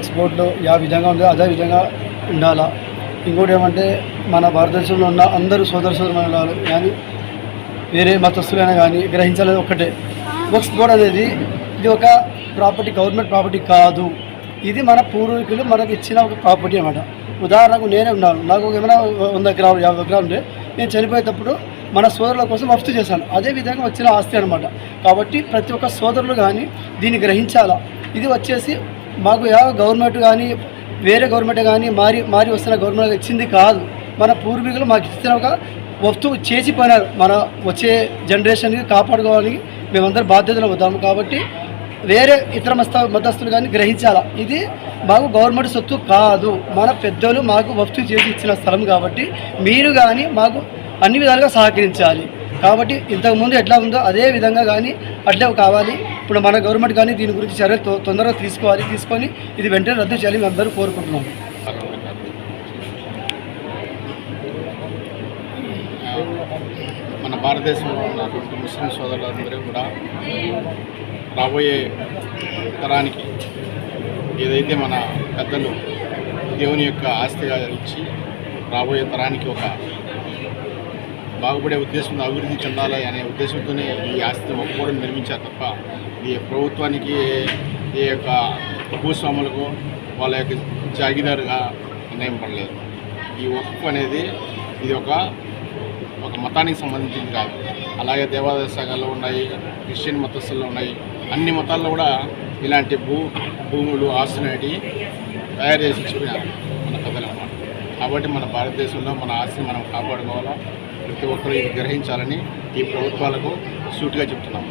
వక్స్ బోర్డులో యా విధంగా ఉందో అదే విధంగా ఉండాలా. ఇంకోటి ఏమంటే మన భారతదేశంలో ఉన్న అందరూ సోదరులు కానీ వేరే మతస్థులైనా కానీ గ్రహించాలని ఒక్కటే, వక్స్ బోర్డ్ అనేది ఇది ఒక ప్రాపర్టీ, గవర్నమెంట్ ప్రాపర్టీ కాదు. ఇది మన పూర్వీకులు మనకి ఇచ్చిన ఒక ప్రాపర్టీ అన్నమాట. ఉదాహరణకు నేనే ఉన్నాను, నాకు ఏమైనా 100 ఎకరాలు 50 ఎకరాలు ఉంటే నేను చనిపోయేటప్పుడు మన సోదరుల కోసం వస్తు చేశాను. అదే విధంగా వచ్చిన ఆస్తి అనమాట. కాబట్టి ప్రతి ఒక్క సోదరులు కానీ దీన్ని గ్రహించాలా. ఇది వచ్చేసి మాకు గవర్నమెంట్ కానీ వేరే గవర్నమెంట్ కానీ మారి వస్తున్న గవర్నమెంట్ ఇచ్చింది కాదు. మన పూర్వీకులు మాకు ఇచ్చిన ఒక వస్తువు చేసిపోయినారు. మన వచ్చే జనరేషన్కి కాపాడుకోవాలని మేమందరం బాధ్యతలు అవుతాము. కాబట్టి వేరే ఇతర మతస్థులు కానీ గ్రహించాలా, ఇది మాకు గవర్నమెంట్ సొత్తు కాదు. మన పెద్దలు మాకు వస్తువు చేసి ఇచ్చిన స్థలం కాబట్టి మీరు కానీ మాకు అన్ని విధాలుగా సహకరించాలి. కాబట్టి ఇంతకుముందు ఎట్లా ఉందో అదే విధంగా కానీ అట్లే కావాలి. ఇప్పుడు మన గవర్నమెంట్ కానీ దీని గురించి చర్యలు తొందరగా తీసుకొని ఇది వెంటనే రద్దు చేయాలి మేము అందరూ కోరుకుంటున్నాము. మన భారతదేశంలో ఉన్నటువంటి ముస్లిం సోదరులందరూ కూడా రాబోయే తరానికి ఏదైతే మన పెద్దలు దేవుని యొక్క ఆస్తిగా ఇచ్చి రాబోయే తరానికి ఒక బాగుపడే ఉద్దేశంతో అభివృద్ధి చెందాలి అనే ఉద్దేశంతోనే ఈ ఆస్తిని ఒప్పుకోవడం నిర్మించారు తప్ప ఈ ప్రభుత్వానికి ఈ యొక్క భూస్వాములకు వాళ్ళ యొక్క జాగీదారుగా నిర్ణయం పడలేదు. ఈ వక్ఫ్ అనేది ఇది ఒక మతానికి సంబంధించింది కాదు. అలాగే దేవాదాయ శాఖల్లో ఉన్నాయి, క్రిస్టియన్ మతస్థుల్లో ఉన్నాయి, అన్ని మతాల్లో కూడా ఇలాంటి భూములు ఆస్తులు అనేవి తయారు చేసి ఇచ్చిపోయినారు మన పెద్దలు అన్నమాట. కాబట్టి మన భారతదేశంలో మన ఆస్తిని మనం కాపాడుకోవాలా, ప్రతి ఒక్కరూ ఇది గ్రహించాలని ఈ ప్రభుత్వాలకు సూటిగా చెప్తున్నాము.